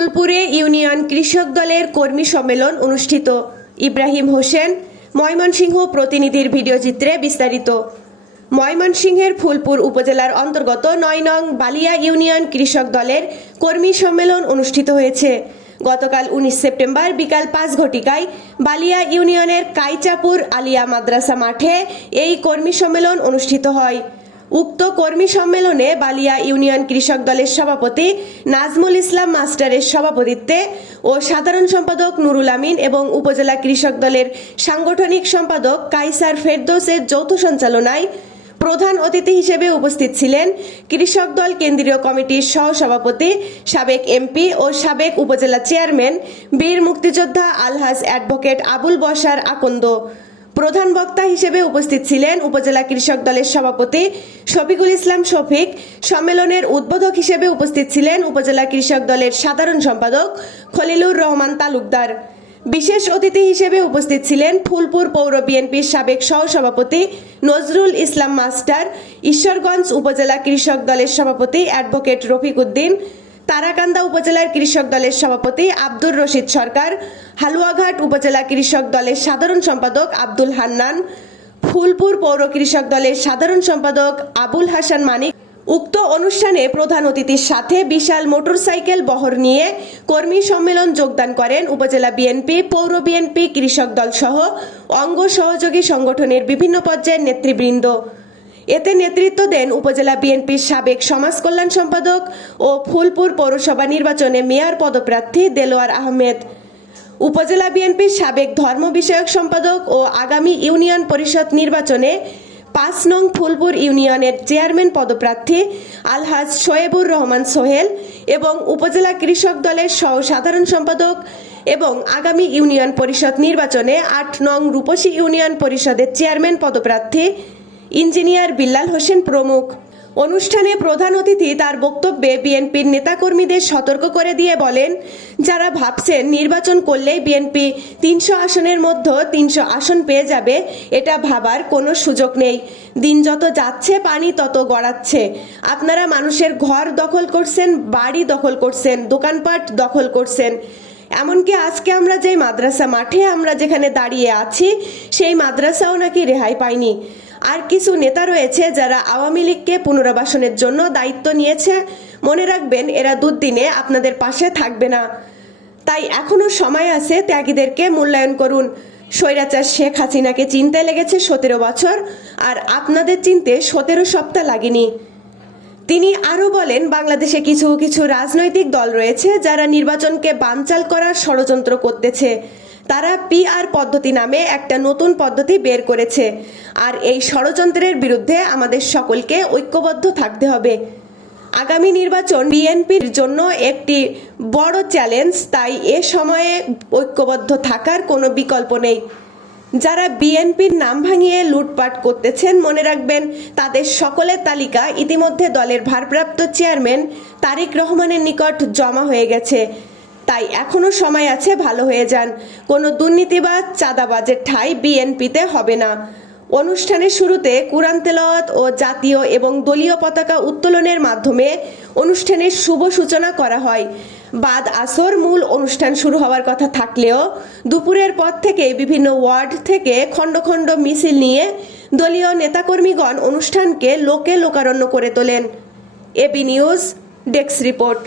ফুলপুরে union কৃষক দলের কর্মী সম্মেলন অনুষ্ঠিত। ইব্রাহিম হোসেন, ময়মনসিংহ প্রতিনিধির ভিডিওচিত্রে বিস্তারিত। ময়মনসিংহের ফুলপুর উপজেলার অন্তর্গত ৯ নং বালিয়া ইউনিয়ন কৃষক দলের কর্মী সম্মেলন অনুষ্ঠিত হয়েছে। গতকাল ১৯ সেপ্টেম্বর বিকাল ৫ ঘটিকায় বালিয়া ইউনিয়নের কাইচাপুর আলিয়া মাদ্রাসা মাঠে এই কর্মী সম্মেলন অনুষ্ঠিত হয়। উক্ত কর্মী সম্মেলনে বালিয়া ইউনিয়ন কৃষক দলের সভাপতি নাজমুল ইসলাম মাস্টারের সভাপতিত্বে ও সাধারণ সম্পাদক নুরুল আমিন এবং উপজেলা কৃষক দলের সাংগঠনিক সম্পাদক কাইসার ফেরদৌসের যৌথ সঞ্চালনায় প্রধান অতিথি হিসেবে উপস্থিত ছিলেন কৃষক দল কেন্দ্রীয় কমিটির সহসভাপতি, সাবেক এমপি ও সাবেক উপজেলা চেয়ারম্যান বীর মুক্তিযোদ্ধা আলহাজ অ্যাডভোকেট আবুল বশার আকন্দ। প্রধান বক্তা হিসেবে উপস্থিত ছিলেন উপজেলা কৃষক দলের সভাপতি শফিকুল ইসলাম শফিক। সম্মেলনের উদ্বোধক হিসেবে উপস্থিত ছিলেন উপজেলা কৃষক দলের সাধারণ সম্পাদক খলিলুর রহমান তালুকদার। বিশেষ অতিথি হিসেবে উপস্থিত ছিলেন ফুলপুর পৌর বিএনপির সাবেক সহসভাপতি নজরুল ইসলাম মাস্টার, ঈশ্বরগঞ্জ উপজেলা কৃষক দলের সভাপতি অ্যাডভোকেট রফিক উদ্দিন, তারাকান্দা উপজেলার কৃষক দলের সভাপতি আব্দুর রশিদ সরকার, হালুয়াঘাট উপজেলা কৃষক দলের সাধারণ সম্পাদক আব্দুল হান্নান, ফুলপুর পৌর কৃষক দলের সাধারণ সম্পাদক আবুল হাসান মানিক। উক্ত অনুষ্ঠানে প্রধান অতিথির সাথে বিশাল মোটরসাইকেল বহর নিয়ে কর্মী সম্মেলন যোগদান করেন উপজেলা বিএনপি, পৌর বিএনপি, কৃষক দল সহ অঙ্গ সহযোগী সংগঠনের বিভিন্ন পর্যায়ের নেতৃবৃন্দ। এতে নেতৃত্ব দেন উপজেলা বিএনপির সাবেক সমাজ কল্যাণ সম্পাদক ও ফুলপুর পৌরসভা নির্বাচনে মেয়র পদপ্রার্থী দেলোয়ার আহমেদ, উপজেলা বিএনপির সাবেক ধর্ম বিষয়ক সম্পাদক ও আগামী ইউনিয়ন পরিষদ নির্বাচনে ৫ নং ফুলপুর ইউনিয়নের চেয়ারম্যান পদপ্রার্থী আলহাজ শোয়েবুর রহমান সোহেল এবং উপজেলা কৃষক দলের সহ সাধারণ সম্পাদক এবং আগামী ইউনিয়ন পরিষদ নির্বাচনে ৮ নং রূপসী ইউনিয়ন পরিষদের চেয়ারম্যান পদপ্রার্থী ইঞ্জিনিয়ার বিল্লাল হোসেন প্রমুখ। অনুষ্ঠানে প্রধান অতিথি তার বক্তব্যে বিএনপির নেতাকর্মীদের সতর্ক করে দিয়ে বলেন, যারা ভাবছেন নির্বাচন করলেই বিএনপি ৩০০ আসনের মধ্যে ৩০০ আসন পেয়ে যাবে, এটা ভাবার কোনো সুযোগ নেই। দিন যত যাচ্ছে পানি তত গড়াচ্ছে। আপনারা মানুষের ঘর দখল করছেন, বাড়ি দখল করছেন, দোকানপাট দখল করছেন। এমনকি আজকে আমরা যে মাদ্রাসা মাঠে আমরা যেখানে দাঁড়িয়ে আছি সেই মাদ্রাসাও নাকি রেহাই পায়নি। আর কিছু নেতা রয়েছে যারা আওয়ামী লীগকে পুনর্বাসনের জন্য দায়িত্ব নিয়েছে। মনে রাখবেন, এরা দুদিনে আপনাদের পাশে থাকবে না। তাই এখনো সময় আছে, ত্যাগীদেরকে মূল্যায়ন করুন। স্বৈরাচার শেখ হাসিনাকে চিনতে লেগেছে ১৭ বছর, আর আপনাদের চিনতে ১৭ সপ্তাহ লাগেনি। তিনি আরও বলেন, বাংলাদেশে কিছু কিছু রাজনৈতিক দল রয়েছে যারা নির্বাচনকে বানচাল করার ষড়যন্ত্র করতেছে। তারা PR পদ্ধতি নামে একটা নতুন পদ্ধতি বের করেছে, আর এই ষড়যন্ত্রের বিরুদ্ধে আমাদের সকলকে ঐক্যবদ্ধ থাকতে হবে। আগামী নির্বাচন বিএনপির জন্য একটি বড় চ্যালেঞ্জ, তাই এ সময়ে ঐক্যবদ্ধ থাকার কোনো বিকল্প নেই। যারা বিএনপির নাম ভাঙিয়ে লুটপাট করতেছেন, মনে রাখবেন তাদের সকলের তালিকা ইতিমধ্যে দলের ভারপ্রাপ্ত চেয়ারম্যান তারেক রহমানের নিকট জমা হয়ে গেছে। তাই এখনো সময় আছে, ভালো হয়ে যান। কোনো দুর্নীতিবাজ, চাঁদাবাজের ঠাঁই বিএনপিতে হবে না। অনুষ্ঠানের শুরুতে কুরআন তেলাওয়াত ও জাতীয় এবং দলীয় পতাকা উত্তোলনের মাধ্যমে অনুষ্ঠানের শুভ সূচনা করা হয়। বাদ আসর মূল অনুষ্ঠান শুরু হওয়ার কথা থাকলেও দুপুরের পর থেকে বিভিন্ন ওয়ার্ড থেকে খণ্ড খণ্ড মিছিল নিয়ে দলীয় নেতাকর্মীগণ অনুষ্ঠানকে লোকে লোকারণ্য করে তোলেন। AB news desk report.